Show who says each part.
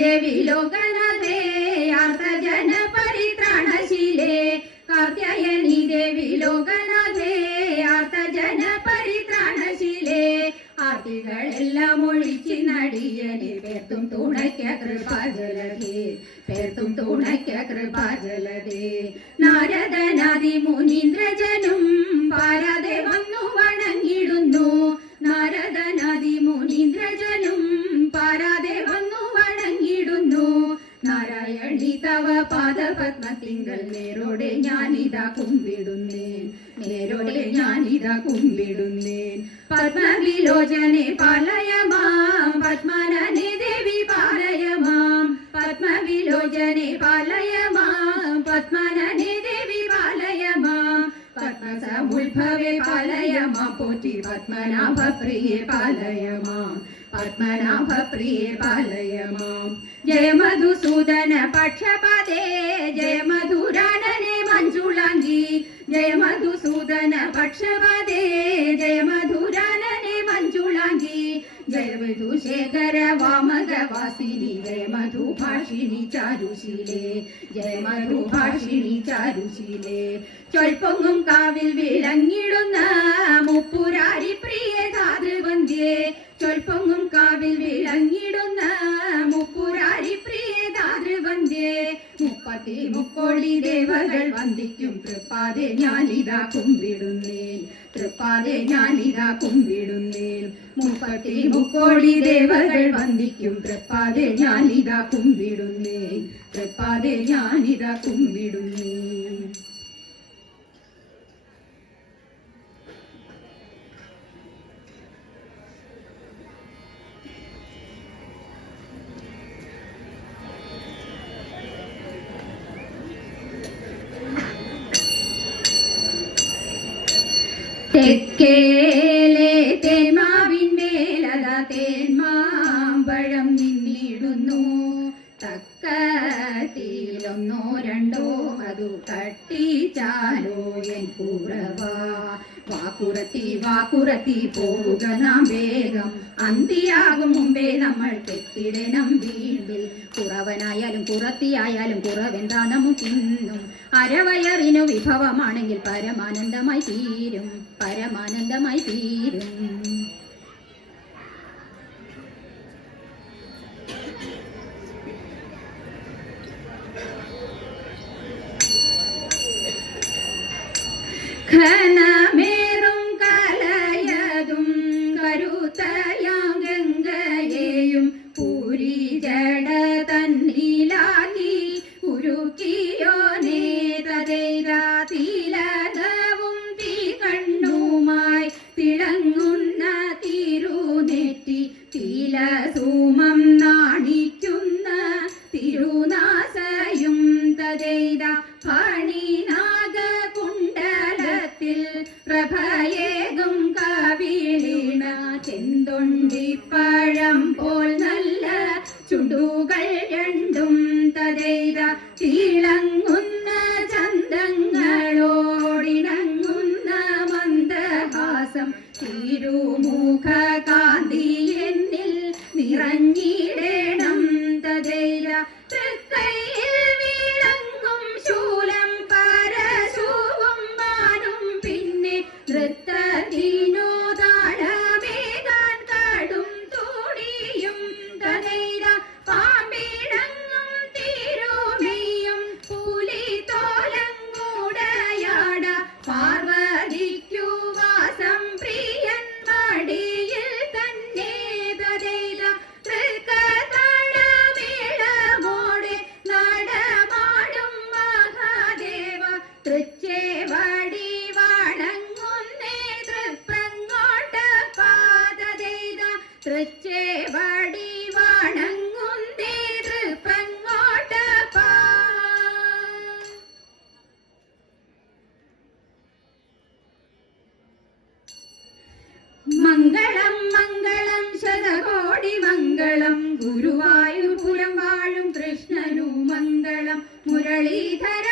Speaker 1: ദേവി ലോകനാഥേ ജന പരിത്രാണശീലേ. കാർത്യായനി ദേവി ലോകനാഥേ ആർത്തജന പരിത്രാണശീലേ. ആർത്തികളെല്ലാം ഒഴിച്ച് നടിയനെ പേർത്തും തുണയ്ക്ക കൃപാജലതേ പേർത്തും തുണയ്ക്ക കൃപാജലതേ. നാരദനാദി മുനീന്ദ്രജനും തവ പാദപത്മത്തിങ്കൾ നേരോടെ ഞാനിതാ കുമ്പിടുന്നേൻ നേരോടെ ഞാനിതാ കുമ്പിടുന്നേൻ പത്മവിലോചനെ പാലയമാം പത്മനനെ ദേവി പാലയമാം പത്മവിലോചനെ പാലയമാം പത്മനനെ ദേവി പാലയമാം പത്മസമുത്ഭവേ പാലയമാം പോറ്റി പത്മനാഭ പ്രിയേ പാലയമാം പത്മനാഭ പ്രിയേ പാലയമാം ജയ പക്ഷപാതേ ജയ മധുരാനനെ മഞ്ജുളാംഗി ജയ മധുസൂദന പക്ഷപാതേ ജയ മധുരാനനെ മഞ്ജുളാംഗി ജയ മധുശേഖര വാമകവാസിനി ജയ മധുഭാഷിണി ചാരുശീലേ ജയ മധുഭാഷിണി ചാരുശീലേ. ചൊൽപ്പൊങ്ങും കാവിൽ വിളങ്ങിടുന്ന മുപ്പുരാരി പ്രിയ ധാതൃവന്ധ്യേ ചൊൽപ്പൊങ്ങും കാവിൽ വിളങ്ങിടുന്ന മുപ്പുരാരി മുപ്പത്തി മുക്കോളി ദേവകൾ വന്ദിക്കും. തൃപ്പാതെ ഞാനിതാ കുമ്പിടുന്നേൻ തൃപ്പാതെ ഞാനിതാ കുമ്പിടുന്നേൻ മുപ്പത്തി മുക്കോളി ദേവകൾ വന്ദിക്കും. തൃപ്പാതെ ഞാനിതാ കുമ്പിടുന്നേൻ തൃപ്പാതെ ഞാനിതാ കുമ്പിടുന്നേൻ തെക്കേലെ തേന്മാവിൻ മേലത തേന്മാമ്പഴം നിന്നിടുന്നു. തക്കത്തിലൊന്നോ രണ്ടോ അതു കട്ടിച്ചാലോ എൻ കുറവാ വാക്കുറത്തി വാക്കുറത്തി പോവുക നാം വേഗം. അന്തിയാകും മുമ്പേ നമ്മൾ തെത്തിടണം വീട്ടിൽ കുറവനായാലും കുറത്തിയായാലും കുറവെന്താ നമുക്കിന്നും അരവയറിനു വിഭവമാണെങ്കിൽ പരമാനന്ദമായി തീരും. പരമാനന്ദമായി തീരും. മന്ദഹാസം തിരുമുഖ കാന്തി എന്നിൽ നിറഞ്ഞിടണം തതൈര മംഗളം മംഗളം ശതകോടി മംഗളം. ഗുരുവായൂർപുരം വാഴും കൃഷ്ണനു മംഗളം. മുരളീധര